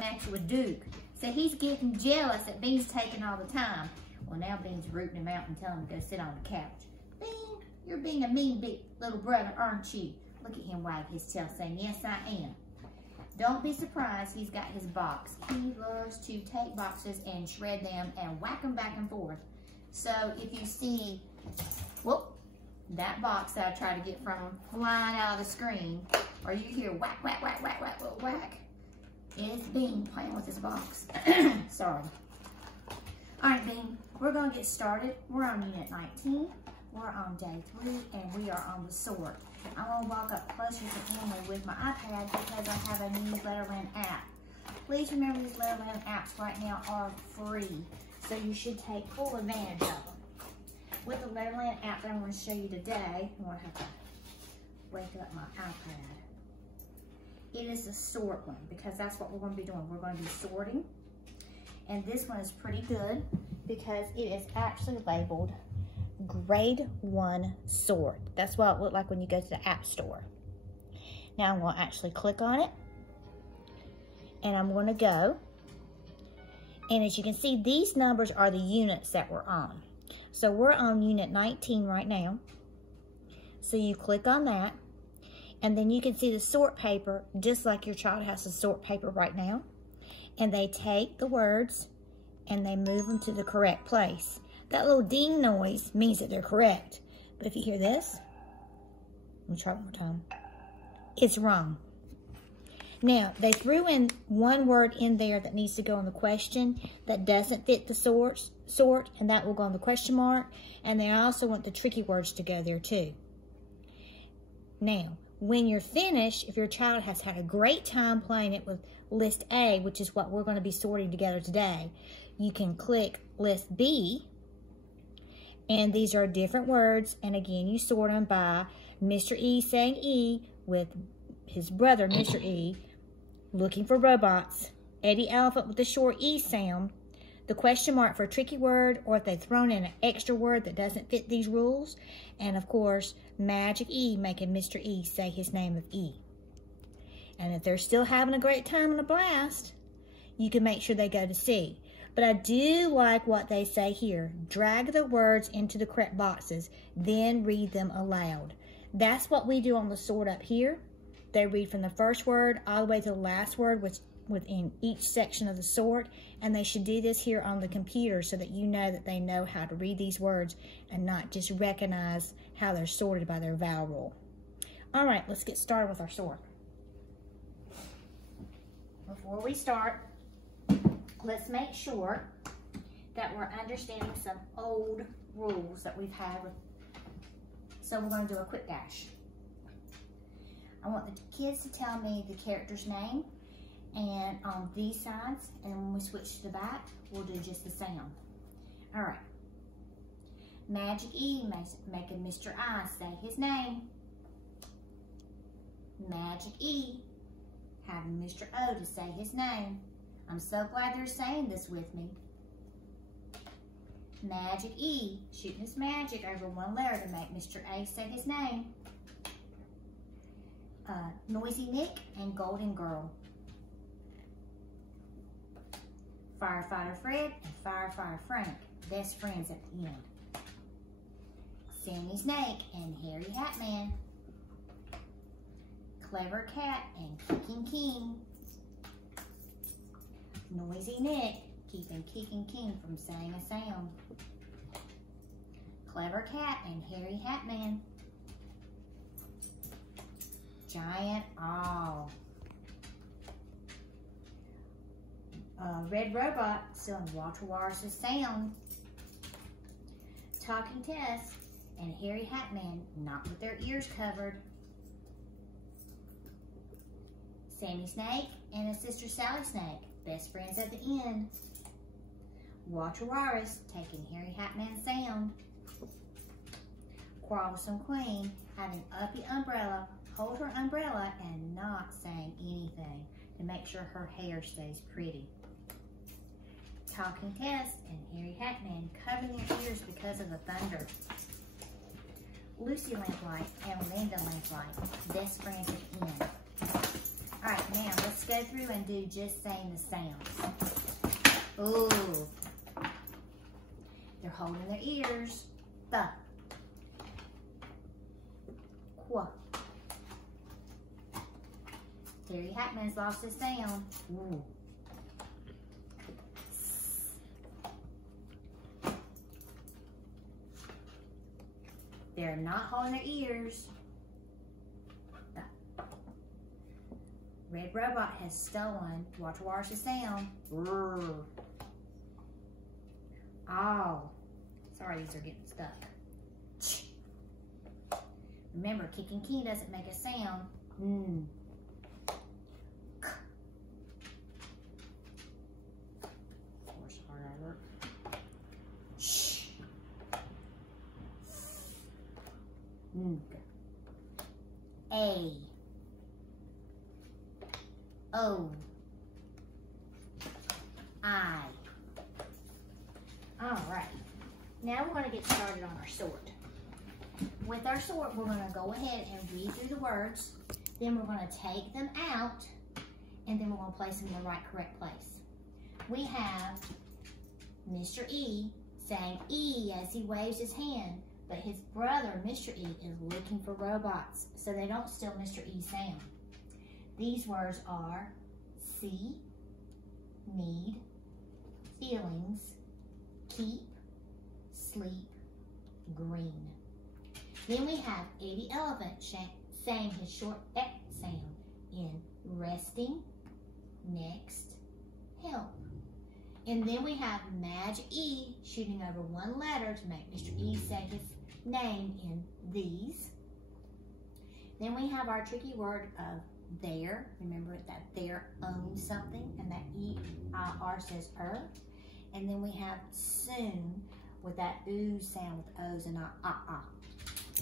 coming at you with Duke. So he's getting jealous that Bean's taking all the time. Well, now Bean's rooting him out and telling him to go sit on the couch. Bean, you're being a mean big little brother, aren't you? Look at him wag his tail saying, yes, I am. Don't be surprised he's got his box. He loves to take boxes and shred them and whack them back and forth. So if you see, whoop, that box that I try to get from him flying out of the screen, or you hear whack, whack, whack, whack, whack, whack, whack, it's Bean playing with his box. Sorry. All right, Bean, we're gonna get started. We're on Unit 19. We're on day 3, and we are on the sort. I want to walk up closer to Emily with my iPad because I have a new Letterland app. Please remember these Letterland apps right now are free, so you should take full advantage of them. With the Letterland app that I'm going to show you today, I'm going to have to wake up my iPad. It is the sort one because that's what we're going to be doing. We're going to be sorting, and this one is pretty good because it is actually labeled Grade 1 Sort. That's what it looked like when you go to the App Store. Now I'm going to actually click on it, and I'm going to go, and as you can see, these numbers are the units that we're on. So we're on Unit 19 right now. So you click on that, and then you can see the sort paper, just like your child has the sort paper right now, and they take the words and they move them to the correct place. That little ding noise means that they're correct. But if you hear this, let me try one more time. It's wrong. Now, they threw in one word in there that needs to go in the question that doesn't fit the sort, and that will go on the question mark. And they also want the tricky words to go there too. Now, when you're finished, if your child has had a great time playing it with List A, which is what we're going to be sorting together today, you can click List B. And these are different words, and again, you sort them by Mr. E saying E with his brother, Mr. E, looking for robots, Eddie Elephant with the short E sound, the question mark for a tricky word, or if they've thrown in an extra word that doesn't fit these rules, and of course, Magic E making Mr. E say his name of E. And if they're still having a great time and a blast, you can make sure they go to C. But I do like what they say here. Drag the words into the correct boxes, then read them aloud. That's what we do on the sort up here. They read from the first word all the way to the last word within each section of the sort, and they should do this here on the computer so that you know that they know how to read these words and not just recognize how they're sorted by their vowel rule. All right, let's get started with our sort. Before we start, let's make sure that we're understanding some old rules that we've had. So we're going to do a quick dash. I want the kids to tell me the character's name, and on these sides, and when we switch to the back, we'll do just the sound. All right. Magic E making Mr. I say his name. Magic E having Mr. O to say his name. I'm so glad they're saying this with me. Magic E, shooting his magic over one letter to make Mr. A say his name. Noisy Nick and Golden Girl. Firefighter Fred and Firefighter Frank, best friends at the end. Sammy Snake and Harry Hatman. Clever Cat and Kicking King. Noisy Nick, keeping Kicking King from saying a sound. Clever Cat and Harry Hatman. Giant Owl. Red Robot selling Walter Wallace's sound. Talking Tess and Harry Hatman, not with their ears covered. Sammy Snake and his sister Sally Snake, best friends at the end. Walter Wallace taking Harry Hatman's sound. Quarrelsome Queen having Uppy Umbrella hold her umbrella and not saying anything to make sure her hair stays pretty. Talking Tess and Harry Hatman covering their ears because of the thunder. Lucy Lamplight and Linda Lamplight, best friends at the end. right, now let's go through and do just saying the sounds. Ooh. They're holding their ears. The. Qua. Harry Hackman's lost his sound. Ooh. They're not holding their ears. The. Red Robot has stolen Walter Walrus's sound. Brr. Oh. Sorry, these are getting stuck. Remember, kicking key doesn't make a sound. Mm. Shh. A. O. I. All right. Now we're going to get started on our sort. With our sort, we're going to go ahead and read through the words. Then we're going to take them out, and then we're going to place them in the right, correct place. We have Mr. E saying E as he waves his hand, but his brother, Mr. E, is looking for robots, so they don't steal Mr. E's sound. These words are see, need, feelings, keep, sleep, green. Then we have Eddie Elephant saying his short X sound in resting, next, help. And then we have Magic E shooting over one letter to make Mr. E say his name in these. Then we have our tricky word of there. Remember that there owns something, and that E-I-R says And then we have soon with that ooh sound with O's and not ah.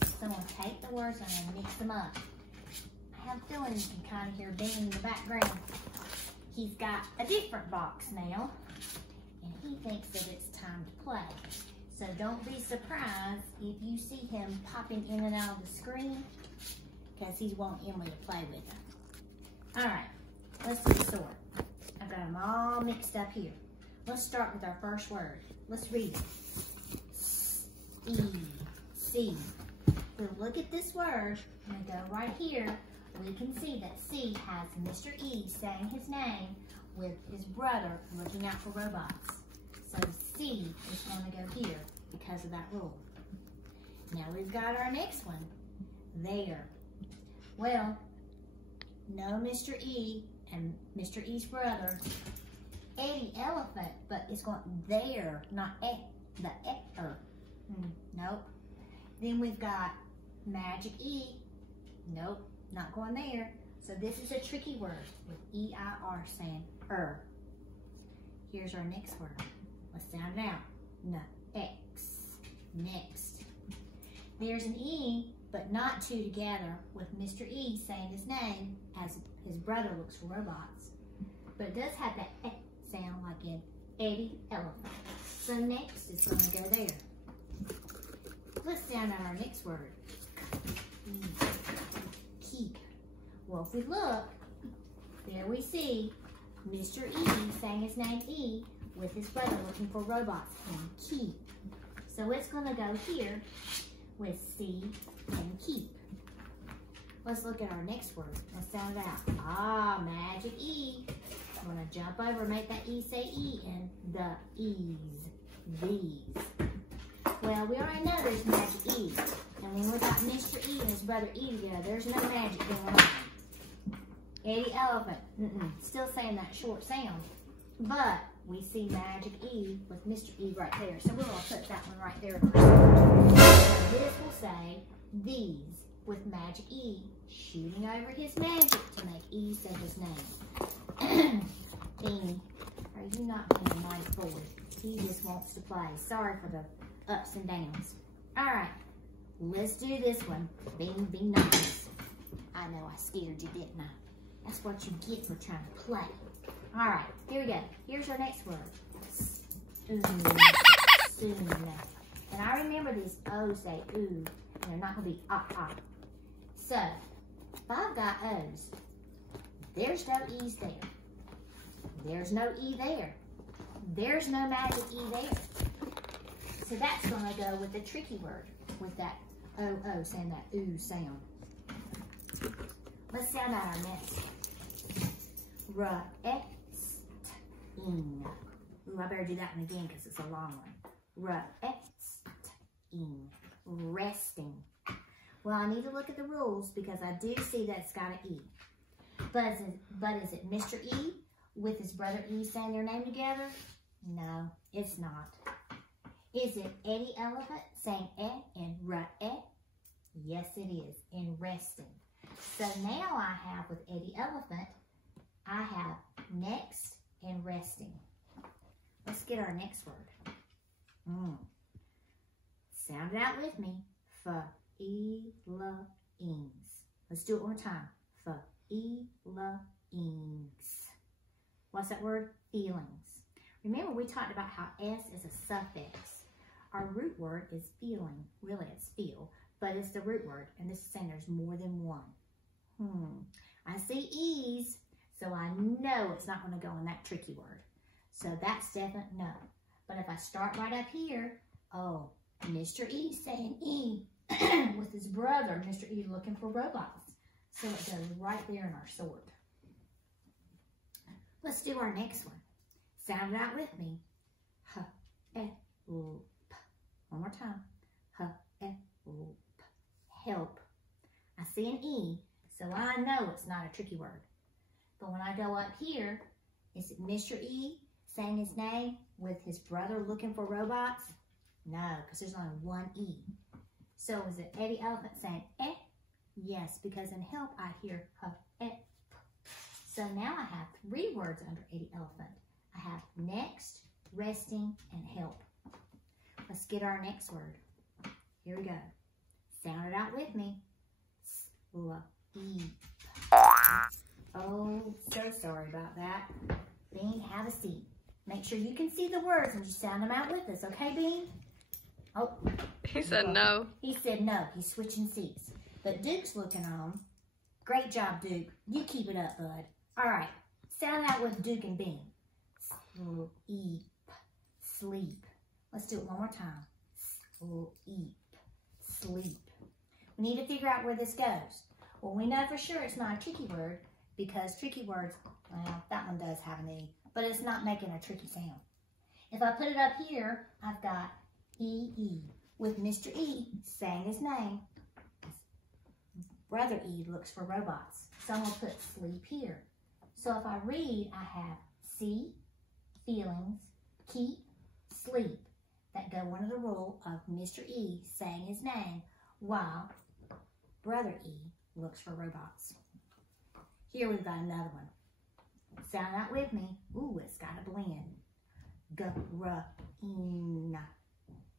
So I'm going to take the words and I'm going to mix them up. I have a feeling you can kind of hear Ben in the background. He's got a different box now, and he thinks that it's time to play. So don't be surprised if you see him popping in and out of the screen, because he's wanting Emily to play with him. All right, let's do the sort. I've got them all mixed up here. Let's start with our first word. Let's read it. E, C. We look at this word and go right here. We can see that C has Mr. E saying his name with his brother looking out for robots. So C is going to go here because of that rule. Now we've got our next one, there. Well, no Mr. E and Mr. E's brother, Eddie Elephant, but it's going there, not the E-er. Nope. Then we've got Magic E. Nope, not going there. So this is a tricky word with E-I-R saying Here's our next word. Let's sound it out. X. Next. There's an E, but not two together, with Mr. E saying his name as his brother looks for robots. But it does have that E sound like in Eddie Elephant. So next is going to go there. Let's sound out our next word. Keep. Well, if we look, there we see Mr. E saying his name E with his brother looking for robots and keep. So it's going to go here with C and keep. Let's look at our next word. Let's sound it out. Magic E. I'm going to jump over and make that E say E and the E's. These. Well, we already know there's Magic E. And when we got Mr. E and his brother E together, there's no magic going on. Eddie Elephant. Still saying that short sound. But we see Magic E with Mr. E right there. So we're going to put that one right there. This will say these with Magic E shooting over his magic to make E say his name. Beanie, are you not being a nice boy? He just wants to play. Sorry for the ups and downs. All right, let's do this one. Beanie, be nice. I know I scared you, didn't I? That's what you get for trying to play. All right, here we go. Here's our next word. Soon. And I remember these O's say ooh, and they're not going to be ah. So, if I've got O's, There's no E's there. There's no E there. There's no magic E there. So that's going to go with the tricky word, with that O-O, saying that ooh sound. Let's sound out our next one. Re-ext-ing. Ooh, I better do that one again because it's a long one. Re-ext-ing. Resting. Well, I need to look at the rules because I do see that it's got an E. But is it Mr. E with his brother E saying their name together? No, it's not. Is it Eddie Elephant saying eh and re-eh? Yes, it is, in resting. So now I have with Eddie Elephant, I have next and resting. Let's get our next word. Sound it out with me. Fe-e-la-ings. Let's do it one more time. Fe-e-la-ings. What's that word? Feelings. Remember we talked about how S is a suffix. Our root word is feeling. Really, it's feel, but it's the root word, and this is saying there's more than one. I see E's, so I know it's not going to go in that tricky word. So that's definite no. But if I start right up here, oh, Mr. E saying E with his brother, Mr. E looking for robots. So it goes right there in our sort. Let's do our next one. Sound it out with me. H-e-l-p. One more time. H-e-l-p. Help. I see an E, so I know it's not a tricky word. But when I go up here, is it Mr. E saying his name with his brother looking for robots? No, because there's only one E. So is it Eddie Elephant saying eh? Yes, because in help I hear h-e-p. So now I have 3 words under Eddie Elephant. I have next, resting, and help. Let's get our next word. Here we go. Sound it out with me. Sleep. Oh, so sorry about that. Bean, have a seat. Make sure you can see the words and just sound them out with us, okay, Bean? Oh. He said no. He said no. He's switching seats. But Duke's looking on. Great job, Duke. You keep it up, bud. All right. Sound out with Duke and Bean. Sleep. Sleep. Let's do it one more time. Sleep. Sleep. We need to figure out where this goes. Well, we know for sure it's not a tricky word because tricky words, well, that one does have an E, but it's not making a tricky sound. If I put it up here, I've got E-E with Mr. E saying his name. Brother E looks for robots. So I'm going to put sleep here. So if I read, I have see, feelings, keep, sleep. That go under the rule of Mr. E saying his name while Brother E looks for robots. Here we've got another one. Sound out with me. Ooh, it's got a blend. G-r-in.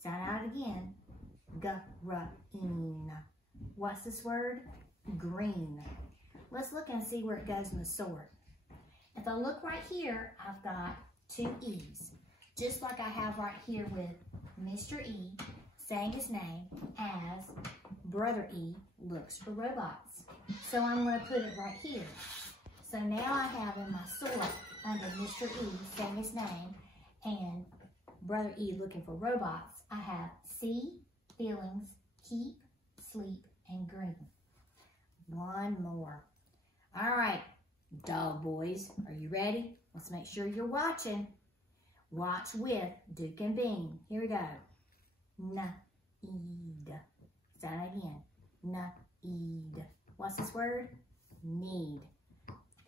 Sound out again. G-r-in. What's this word? Green. Let's look and see where it goes in the sort. If I look right here, I've got 2 E's. Just like I have right here with Mr. E saying his name as Brother E looks for robots. So I'm going to put it right here. So now I have in my sort under Mr. E saying his name and Brother E looking for robots, I have see, feelings, keep, sleep, and green. One more. All right, dog boys, are you ready? Let's make sure you're watching. Watch with Duke and Bean. Here we go. Need. Sound it again. Need. What's this word? Need.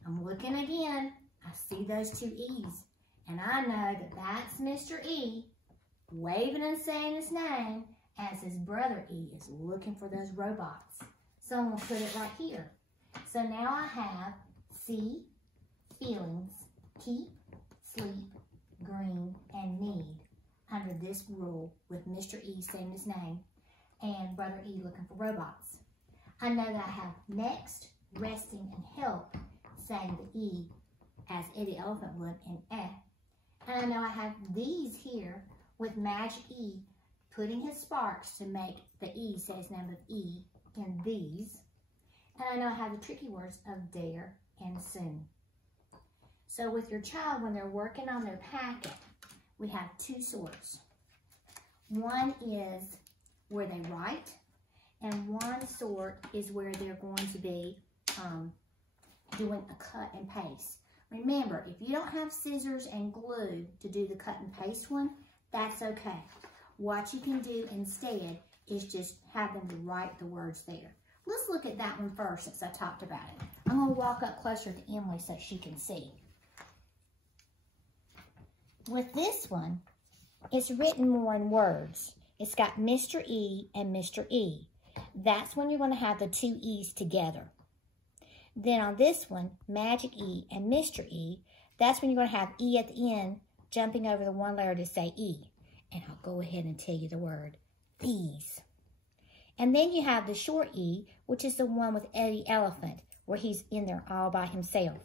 I'm looking again. I see those 2 E's. And I know that that's Mr. E waving and saying his name as his brother E is looking for those robots. So I'm going to put it right here. So now I have see, feelings, keep, sleep, green, and need under this rule with Mr. E saying his name and Brother E looking for robots. I know that I have next, resting, and help saying the E as Eddie Elephant would in eh. And I know I have these here with Magic E putting his sparks to make the E say his name of E in these. And I know I have the tricky words of dare and soon. So with your child, when they're working on their packet, we have two sorts. One is where they write, and one sort is where they're going to be doing a cut and paste. Remember, if you don't have scissors and glue to do the cut and paste one, that's okay. What you can do instead is just have them to write the words there. Let's look at that one first since I talked about it. I'm going to walk up closer to Emily so she can see. With this one, it's written more in words. It's got Mr. E and Mr. E. That's when you're going to have the two E's together. Then on this one, Magic E and Mr. E, that's when you're going to have E at the end, jumping over the one letter to say E. And I'll go ahead and tell you the word, these. And then you have the short E, which is the one with Eddie Elephant, where he's in there all by himself.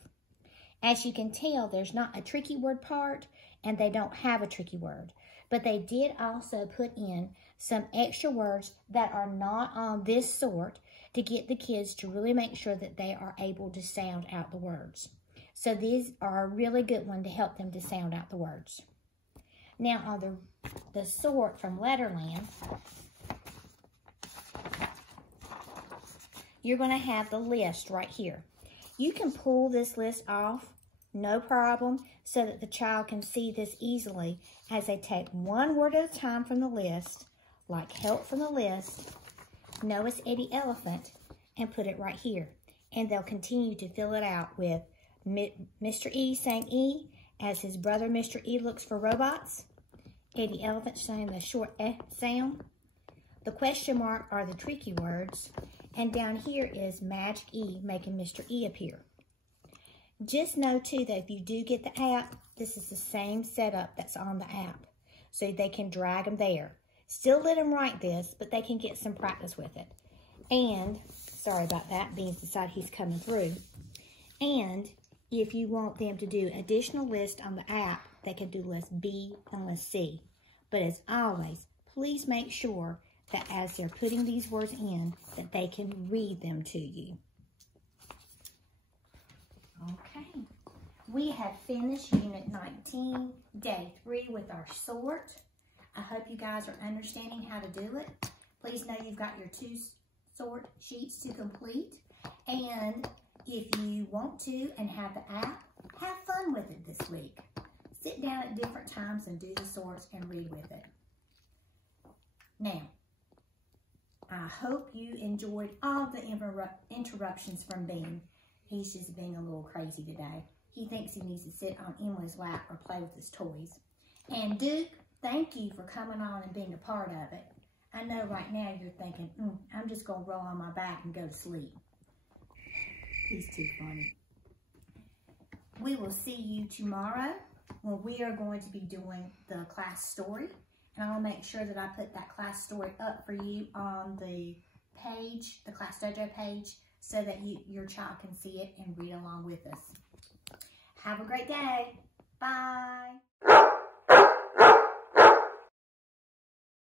As you can tell, there's not a tricky word part, and they don't have a tricky word. But they did also put in some extra words that are not on this sort to get the kids to really make sure that they are able to sound out the words. So these are a really good one to help them to sound out the words. Now on the sort from Letterland, you're going to have the list right here. You can pull this list off, no problem, so that the child can see this easily as they take one word at a time from the list, like help from the list, Noah's Eddie Elephant, and put it right here. And they'll continue to fill it out with Mr. E saying E as his brother Mr. E looks for robots, Eddie Elephant saying the short eh sound, the question mark are the tricky words, and down here is Magic E making Mr. E appear. Just know too that if you do get the app, this is the same setup that's on the app. So they can drag them there. Still let them write this, but they can get some practice with it. And, sorry about that, Beans decided he's coming through. And if you want them to do additional list on the app, they can do list B and list C. But as always, please make sure that as they're putting these words in, that they can read them to you. Okay, we have finished Unit 19, Day 3 with our sort. I hope you guys are understanding how to do it. Please know you've got your two sort sheets to complete. And if you want to and have the app, have fun with it this week. Sit down at different times and do the sorts and read with it. Now, I hope you enjoyed all the interruptions from Bean. He's just being a little crazy today. He thinks he needs to sit on Emily's lap or play with his toys. And Duke, thank you for coming on and being a part of it. I know right now you're thinking, I'm just going to roll on my back and go to sleep. He's too funny. We will see you tomorrow when we are going to be doing the class story. And I'll make sure that I put that class story up for you on the page, the Class Dojo page, so that your child can see it and read along with us. Have a great day. Bye.